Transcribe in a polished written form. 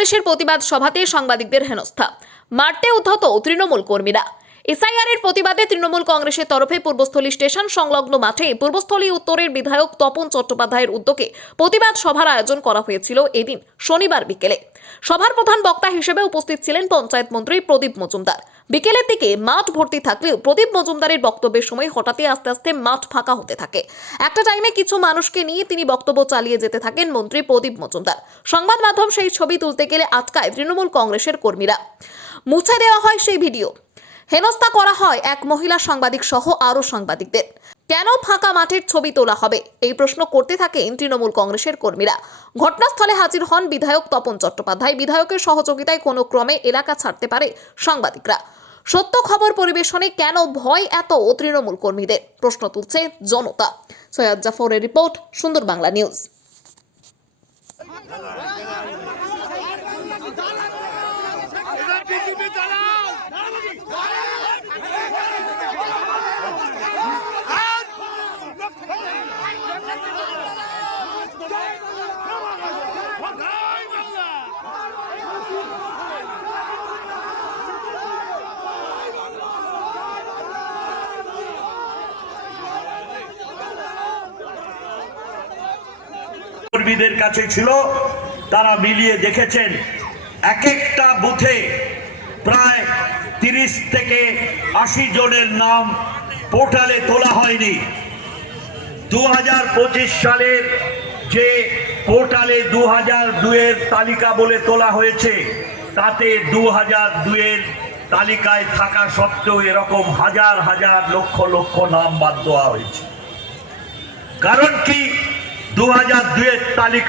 কংগ্রেসের প্রতিবাদ সভাতে সাংবাদিকদের হেনস্থা, মারতে উদ্ধত তৃণমূল কর্মীরা। এসআইআর এর প্রতিবাদে তৃণমূল কংগ্রেসের তরফে পূর্বস্থলী স্টেশন সংলগ্ন মাঠে পূর্বস্থলী উত্তরের বিধায়ক তপন চট্টোপাধ্যায়ের উদ্যোগে প্রতিবাদ সভার আয়োজন করা হয়েছিল এদিন শনিবার বিকেলে। সভার প্রধান বক্তা হিসেবে উপস্থিত ছিলেন পঞ্চায়েত মন্ত্রী প্রদীপ মজুমদার। বিকেলের দিকে মাঠ ভর্তি থাকলেও প্রদীপ মজুমদারের বক্তব্যের সময় হঠাৎই আস্তে আস্তে মাঠ ফাঁকা হতে থাকে। একটা টাইমে কিছু মানুষকে নিয়ে তিনি বক্তব্য চালিয়ে যেতে থাকেন মন্ত্রী প্রদীপ মজুমদার। সংবাদ মাধ্যম সেই ছবি তুলতে গেলে আটকায় তৃণমূল কংগ্রেসের কর্মীরা। মুছে দেওয়া হয় সেই ভিডিও। হেনস্থা করা হয় এক মহিলা সাংবাদিক সহ আরো সাংবাদিকদের। কেন ফাঁকা মাঠের ছবি তোলা হবে এই প্রশ্ন করতে থাকেন তৃণমূল কংগ্রেসের কর্মীরা। ঘটনাস্থলে হাজির হন বিধায়ক তপন চট্টোপাধ্যায়। বিধায়কের সহযোগিতায় কোনো ক্রমে এলাকা ছাড়তে পারে সাংবাদিকরা। সত্য খবর পরিবেশনে কেন ভয় এত তৃণমূল কর্মীদের, প্রশ্ন তুলছে জনতা। সৈয়দ জাফরের রিপোর্ট, সুন্দর বাংলা নিউজ। কর্মীদের কাছে ছিল, তারা মিলিয়ে দেখেছেন এক একটা বুথে প্রায় 30 থেকে 80 জনের নাম পোর্টালে তোলা হয়নি। 2025 সালের যে পোর্টালে 2002 এর তালিকা বলে তোলা হয়েছে, তাতে 2002 এর তালিকায় থাকা সত্ত্বেও এরকম হাজার হাজার লক্ষ লক্ষ নাম বাদ দেওয়া হয়েছে। কারণ কি, 2002 এর তালিকা